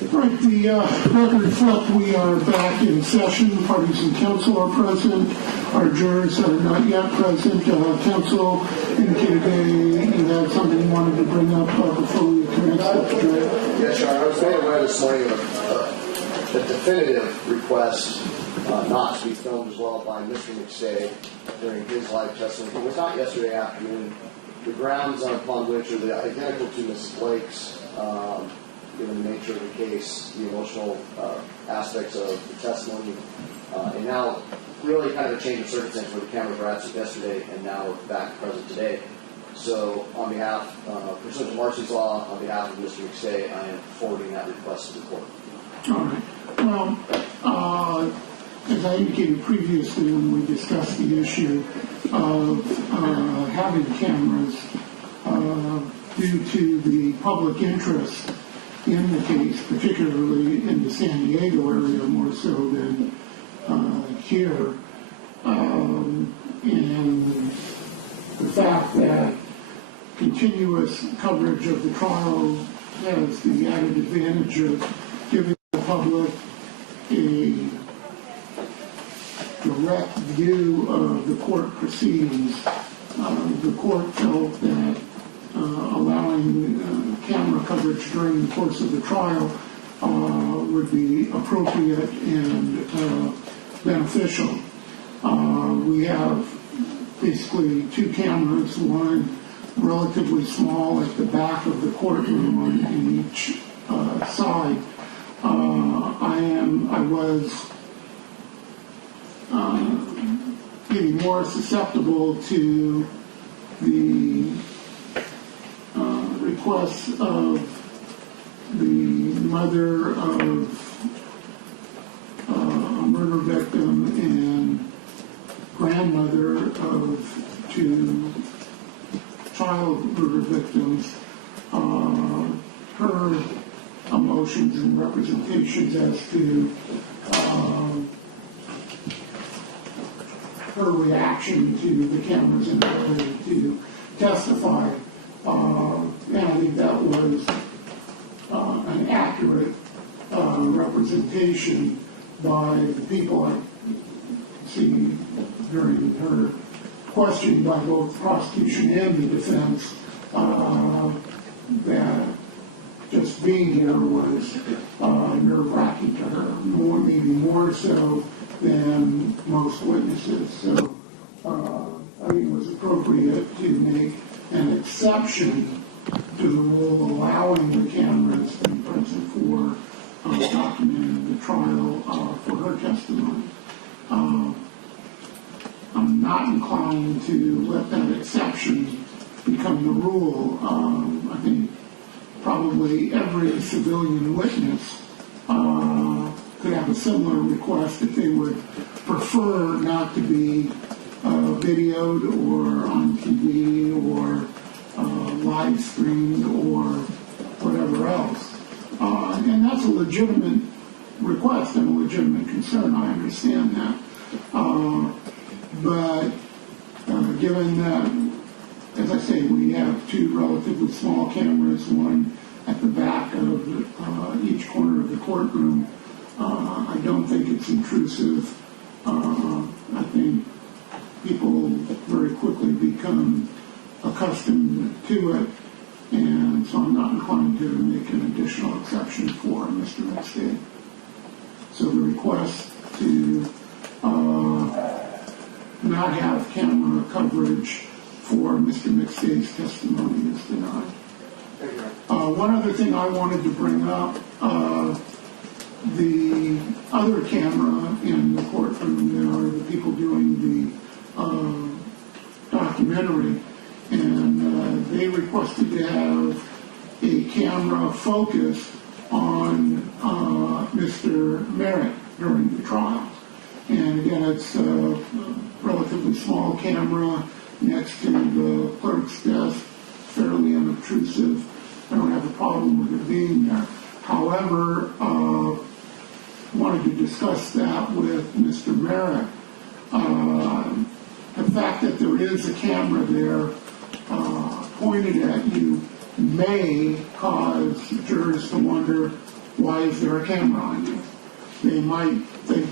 Right, the record reflect we are back in session. Parties and counsel are present. Our jurors are not yet present. Counsel indicated you had something you wanted to bring up before we commence the jury. Yes, Your Honor. I was made aware this morning of a definitive request not to be filmed as well by Mr. McStay during his live testimony. It was not yesterday afternoon. The grounds upon which are identical to Mrs. Blake's, given the nature of the case, the emotional aspects of the testimony, and now really kind of a change of circumstance where the cameras were absent yesterday and now we're back present today. So on behalf, pursuant to Marcy's law, on behalf of Mr. McStay, I am forwarding that request to the court. All right. Well, as I indicated previously when we discussed the issue of having cameras due to the public interest in the case, particularly in the San Diego area more so than here, and the fact that continuous coverage of the trial has the added advantage of giving the public a direct view of the court proceedings. The court felt that allowing camera coverage during the course of the trial would be appropriate and beneficial. We have basically two cameras, one relatively small at the back of the courtroom on each side. I was getting more susceptible to the requests of the mother of a murder victim and grandmother of two child murder victims, her emotions and representations as to her reaction to the camera's inability to testify. And I think that was an accurate representation by the people I see during her question by both the prosecution and the defense, that just being here was nerve-wracking to her, maybe more so than most witnesses. So I think it was appropriate to make an exception to the rule allowing the cameras to be present for documenting the trial for her testimony. I'm not inclined to let that exception become the rule. I think probably every civilian witness could have a similar request if they would prefer not to be videoed or on TV or live streamed or whatever else. And that's a legitimate request and a legitimate concern. I understand that. But given that, as I say, we have two relatively small cameras, one at the back of each corner of the courtroom, I don't think it's intrusive. I think people very quickly become accustomed to it, and so I'm not inclined to make an additional exception for Mr. McStay. So the request to not have camera coverage for Mr. McStay's testimony is denied. One other thing I wanted to bring up, the other camera in the courtroom, there are the people doing the documentary, and they requested to have a camera focused on Mr. Merritt during the trial. And again, it's a relatively small camera next to the clerk's desk, fairly unobtrusive. I don't have a problem with it being there. However, wanted to discuss that with Mr. Merritt. The fact that there is a camera there pointed at you may cause jurors to wonder why is there a camera on you? They might think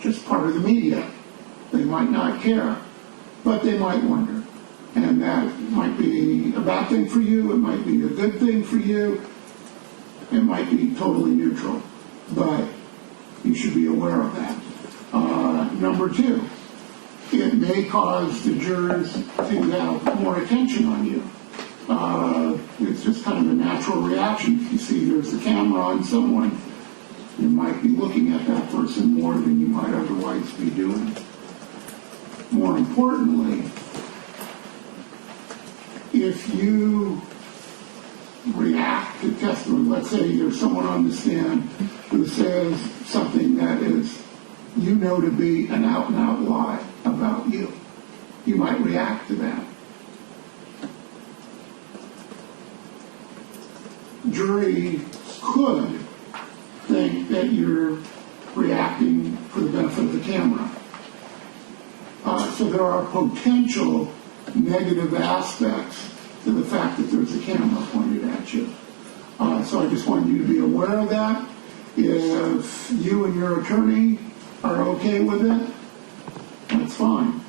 just part of the media. They might not care, but they might wonder. And that might be a bad thing for you, it might be a good thing for you, it might be totally neutral, but you should be aware of that. Number two, it may cause the jurors to have more attention on you. It's just kind of a natural reaction. If you see there's a camera on someone, you might be looking at that person more than you might otherwise be doing. More importantly, if you react to testimony, let's say there's someone on the stand who says something that is, you know, to be an out-and-out lie about you, you might react to that. Jury could think that you're reacting for the benefit of the camera. So there are potential negative aspects to the fact that there's a camera pointed at you. So I just wanted you to be aware of that. If you and your attorney are okay with it, that's fine.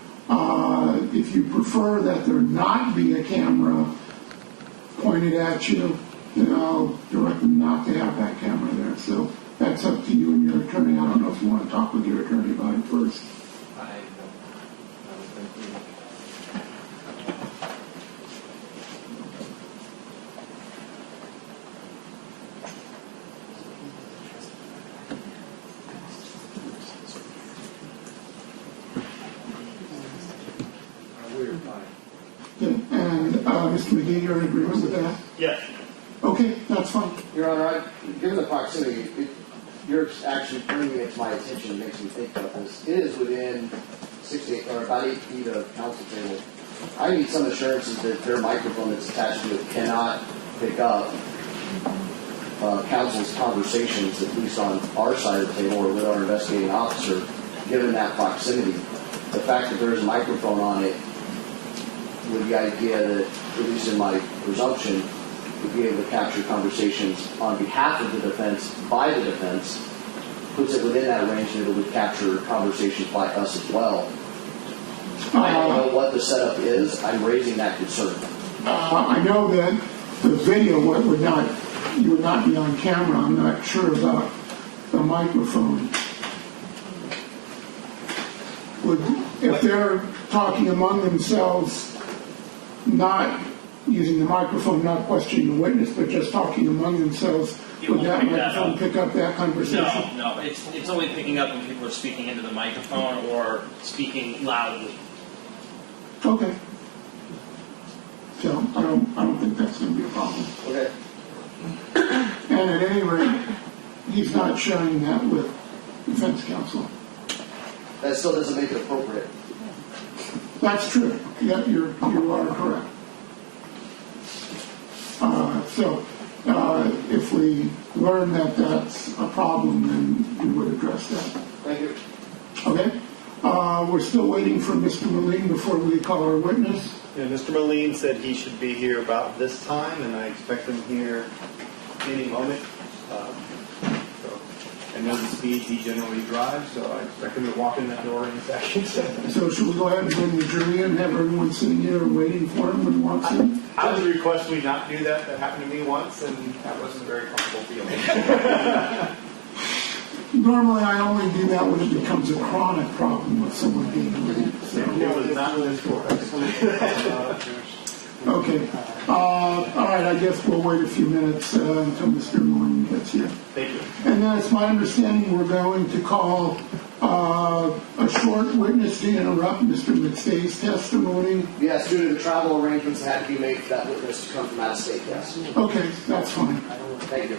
If you prefer that there not be a camera pointed at you, then I'll direct them not to have that camera there. So that's up to you and your attorney. I don't know if you want to talk with your attorney about it first. And Mr. McGee, you're in agreement with that? Yes. Okay, that's fine. Your Honor, given the proximity, you're actually bringing it to my attention, it makes me think about this. It is within 6 or about 8 feet of counsel table. I need some assurances that their microphone that's attached to it cannot pick up counsel's conversations, at least on our side of the table or with our investigating officer, given that proximity. The fact that there's a microphone on it, with the idea that, at least in my presumption, would be able to capture conversations on behalf of the defense, by the defense, puts it within that range and it would capture conversations by us as well. I don't know what the setup is. I'm raising that concern. I know that the video you would not be on camera. I'm not sure about the microphone. If they're talking among themselves, not using the microphone, not questioning the witness, but just talking among themselves, would that microphone pick up that conversation? No. It's only picking up when people are speaking into the microphone or speaking loudly. Okay. So I don't think that's going to be a problem. Okay. And at any rate, he's not sharing that with defense counsel. That still doesn't make it appropriate. That's true. Yeah, you are correct. So if we learn that that's a problem, then we would address that. Thank you. Okay? We're still waiting for Mr. Moline before we call our witness. Yeah, Mr. Moline said he should be here about this time, and I expect him here any moment. So I know the speeds he generally drives, so I expect him to walk in that door in a second. So should we go ahead and bring the jury in and have everyone sitting here waiting for him when he walks in? I would request we not do that. That happened to me once, and that wasn't a very comfortable feeling. Normally, I only do that when it becomes a chronic problem with someone being late. So. It was not in this court. Okay. All right, I guess we'll wait a few minutes until Mr. Moline gets here. Thank you. And then it's my understanding we're going to call a short witness to interrupt Mr. McStay's testimony. Yes, due to the travel arrangements that had to be made for that witness to come from out of state, yes. Okay, that's fine. Thank you.